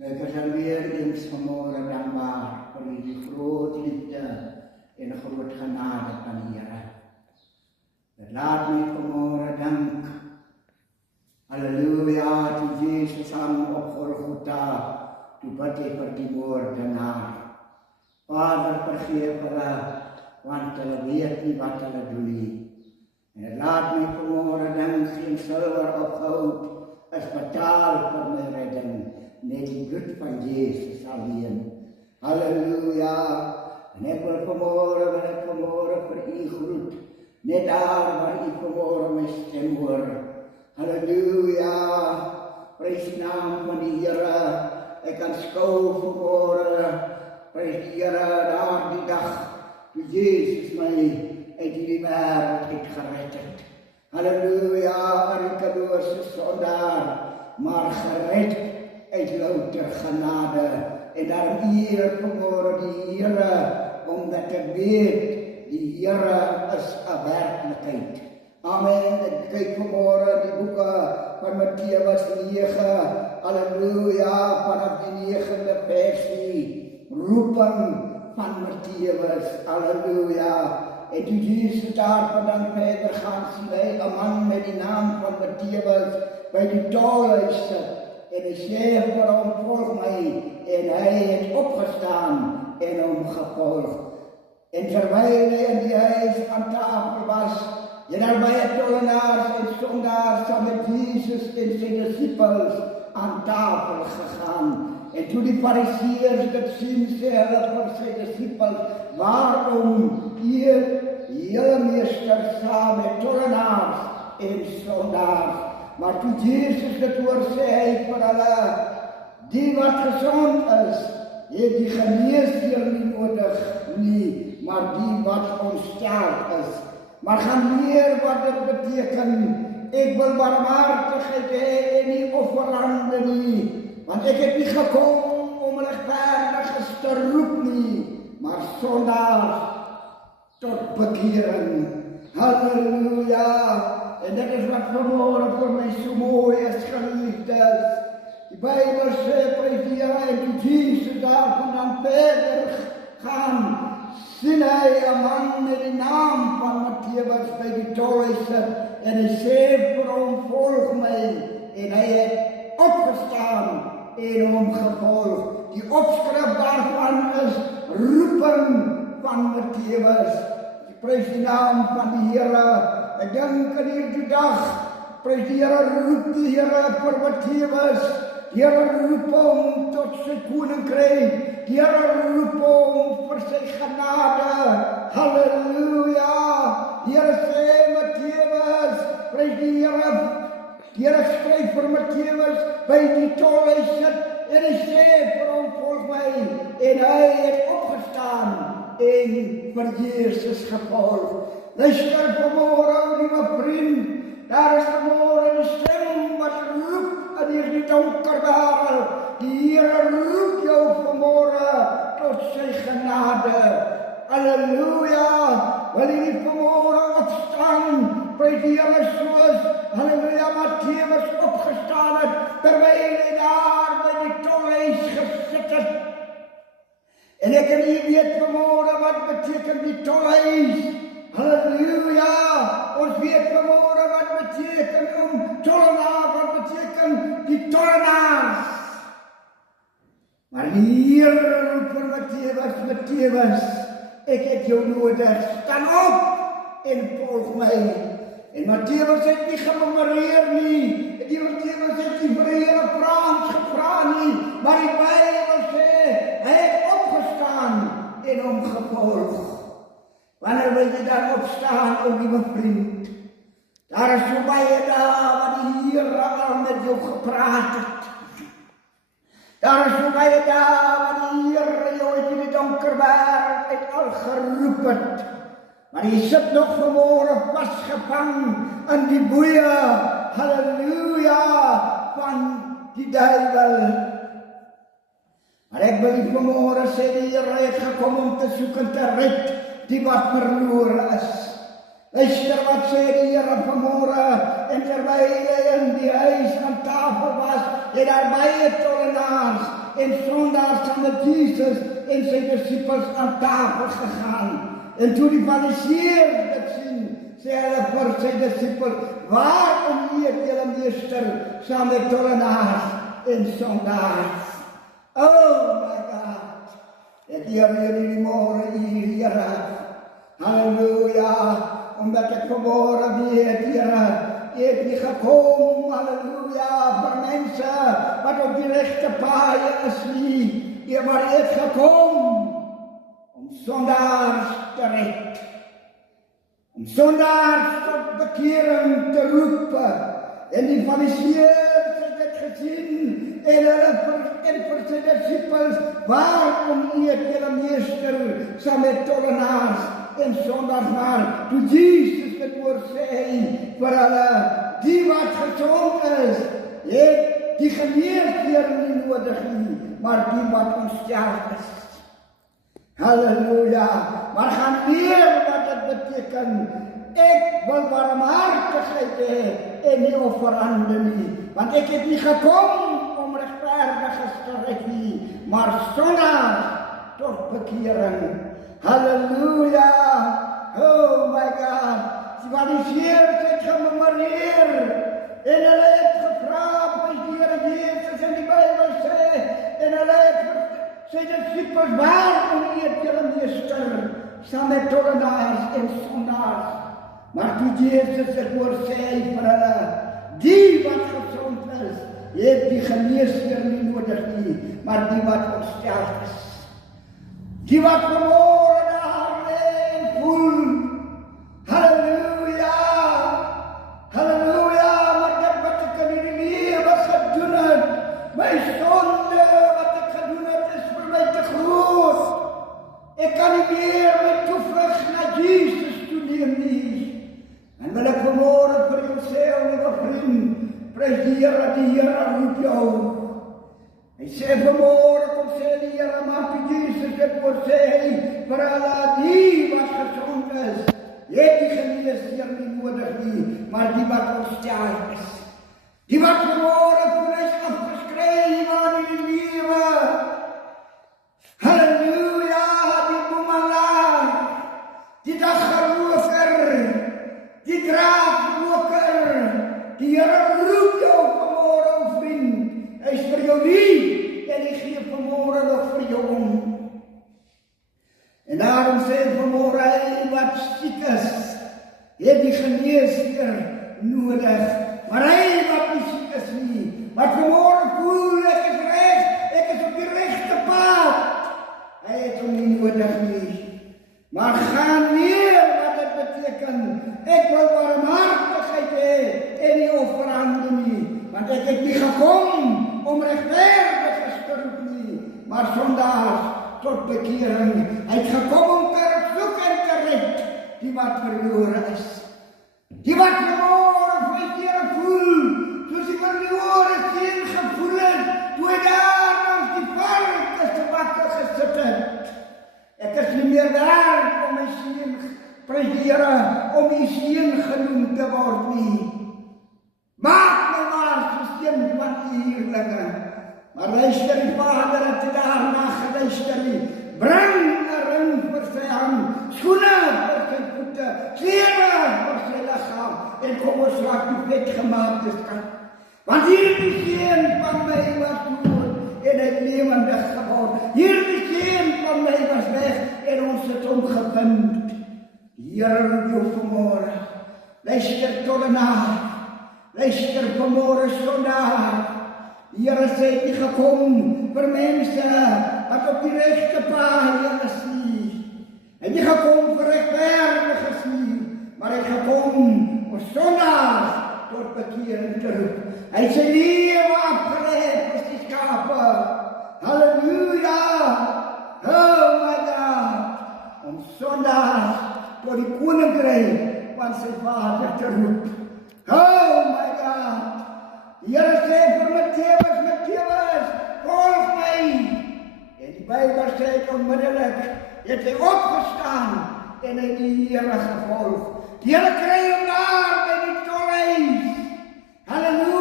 Ek is alweer eens vanmorgen dankbaar voor die grote liefde en groot genade van die Here. Laat my vanmorgen dank. Halleluja, toe Jezus hang op Golgotha, toe bid hy vir die moordenaar. Vader, vergeef hulle, want hulle weet nie wat hulle doen nie. En laat my vanmorgen dank, geen silwer of goud is betaal vir my redding. Net die bloed van Jezus alleen. Halleluja. En ek wil vanmorgen vir u groet. Net daar waar u vanmorgen my stem hoor. Halleluja. Prys die naam van die Here. Ek kan skou vanmorgen. Prys die Here daar die dag. Toe Jezus my uit die wêreld het gered het. Halleluja. Arkelose sondaar. Maar gered uit louter genade, en daarom eer vanmorgen die Here, omdat ek weet, die Here is 'n werklikheid. Amen. Ek kyk vanmorgen die boeke van Matteus 9, halleluja, vanaf die 9de versie, roeping van Matteus, halleluja. En toe Jezus daarvan verder gaan, sien hy 'n man met die naam van Matteus by die tolhuis sit. En hy sê vir hom, volg my, en hy het opgestaan en hom gevolg. En terwyl hy in die huis aan tafel was, het daar baie tollenaars en sondaars saam met Jesus en sy disippels aan tafel gegaan. En toe die Fariseërs dit sien, sê hulle vir sy disippels, waarom eet julle meester saam met tollenaars en sondaars? Maar toe Jezus dit hoor, sê hy vir hulle, die wat gesond is, het die geneesheer nie nodig nie, maar die wat ontsteld is. Maar gaan leer wat dit beteken, ek wil barmhartigheid hê en nie offerande nie, want ek het nie gekom om regverdiges te roep nie, maar sondaars tot bekering. Halleluja. En dit is wat vanmorgen voor my so mooi is, geliefdes. Die Bijbel sê, prys die Here, en toe Jesus daarvan verder gaan, sien hy 'n man met die naam van Matteus by die tolhuis sit, en hy sê vir hom, volg my, en hy het opgestaan en hom gevolg. Die opskrif daarvan is roeping van Matteus. Prys die naam van die Here. Ek dink aan hierdie dag, prys die Here, roep die Here vir Matteus. Die Here roep hom tot sy koninkryk. Die Here roep hom vir sy genade. Halleluja. Die Here sê, Matteus, prys die Here. Die Here skryf vir Matteus by die tolhuis sit, en hy sê vir hom, volg my. En hy het opgestaan en vir Jesus gevolg. Luister vanmorgen, liewe vriend, daar is vanmorgen een stem wat roep in hierdie donker wêreld. Die Here roep jou vanmorgen tot sy genade. Halleluja, wil jy nie vanmorgen opstaan, prys die Here soos, halleluja, Matteus opgestaan het, terwyl hy daar by die tolhuis gesit het. En ek en jy weet vanmorgen wat beteken die tolhuis. Halleluja, ons weet vanmorgen wat beteken om tollenaar, wat beteken die tollenaars. Maar die Here roep vir Matteus, ek het jou nodig, staan op en volg my. En Matteus het nie gememoreer nie, die Matteus het nie vir die Here Frans gevra nie, maar die Bybel sê, hy het opgestaan en hom gevolg. Wanneer wil jy daar opstaan, o liewe vriend? Daar is so baie daar wat die Here al met jou gepraat het. Daar is so baie daar wat die Here jou uit die donker wêreld uit al geroep het. Maar jy sit nog vanmorgen vasgevang in die boeie, halleluja, van die duiwel. Maar ek wil nie vanmorgen sê, die Here het gekom om te soek en te red die wat verloren is. Luister wat sê die Here vanmôre, en terwyl hy in die huis aan tafel was, het daar baie tollenaars en sondaars saam met Jesus en sy disippels aan tafel gegaan. En toe die Fariseërs dit sien, sê hulle vir sy disippels, waarom eet julle meester saam met tollenaars en sondaars? Oh my God, ek Here hierdie môre hier, Here, halleluja, omdat ek vanmôre weet, Here, ek het gekom, halleluja, vir mense wat op die regte paaie is nie, maar ek het gekom om sondaars te red, om sondaars tot bekering te roep. En die Fariseërs het dit gesien en hulle vir sy disippels, waarom eet julle meester saam met tollenaars en sondaars? Maar toe Jesus dit oor sê vir hulle, die wat gesond is, het die geneesheer nie nodig nie, maar die wat ontsteld is. Halleluja, maar gaan leer wat dit beteken. Ek wil barmhartigheid hê en nie offerande nie, want ek het nie gekom om regverdiges te red nie, maar sondaars tot bekering. Halleluja, oh my God, die Fariseërs het gememoreer en hulle het gevra vir die Here Jesus in die Bybel sê, en hulle het sy disippels, waarom eet julle meester saam met tollenaars en sondaars? Maar toe Jesus het oor sê vir hulle, die wat gesond is, het die geneesheer nie nodig nie, maar die wat ontsteld is. Die wat vanmôre daar lê en voel, halleluja, halleluja, maar dit wat ek in die lewe gedoen het, my sonde wat ek gedoen het, is vir my te groot. Ek kan nie meer my toevlug na Jesus toeneem nie. En wil ek vanmôre vir jou sê, o my vriend, prys die Here roep jou. Hy sê vanmôre, kom sê die Here, maar toe Jesus dit oor sê, vir hulle die wat gesond is, het die geneesheer nie nodig nie, maar die wat ontsteld is. Die wat vanmôre vir hy afgeskryf aan in die lewe. Halleluja, die boemelaar, die daggeroker, die graafroker, die Here roep jou vanmôre, o vriend. Hy is vir jou lief en hy gee vanmôre nog vir jou om. En daarom sê vanmôre, hy wat siek is, het die geneesheer nodig. Maar hy wat nie siek is nie, maar vanmôre voel ek is reg, ek is op die regte pad. Hy het hom nie nodig nie. Maar gaan leer wat dit beteken. Ek wil barmhartigheid hê en nie offerande nie, want ek het nie gekom om regverdiges te roep nie, maar sondaars tot bekering. Hy het gekom om te soek en te red die wat verlore is. Die wat verlore vir die Here voel, soos die verlore seun gevoel het, toe hy daar langs die varke se bakke gesit het. Ek is nie meer daar om my seun, prys die Here, om die seun genoem te word nie. Maak my maar so seun van die huurlinge. Maar luister, die Vader het daarna geluister nie. Bring 'n ring vir sy hand, skoene vir sy voete, klere vir sy liggaam, en kom ons laat die vetgemaakte skat. Want hierdie seun van my was dood en hy lewendig geword. Hierdie seun van my was weg en ons het hom gevind. Die Here roep jou vanmôre. Luister tollenaar. Luister vanmôre sondaar. Die Here sê hy gekom vir mense wat op die regte paaie is nie. Hy het nie gekom vir regverdiges nie, maar hy het gekom om sondaars tot bekering te roep. Hy het sy lewe afgelê vir die skape. Halleluja! Oh my God! Om sondaars tot die koninkryk van sy Vader te roep. Oh my God! Die Here sê vir Matteus, volg my. En die Bybel sê onmiddellik, het hy opgestaan en hy die Here gevolg. Die Here kry hom daar by die tolhuis. Halleluja.